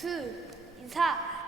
그 인사?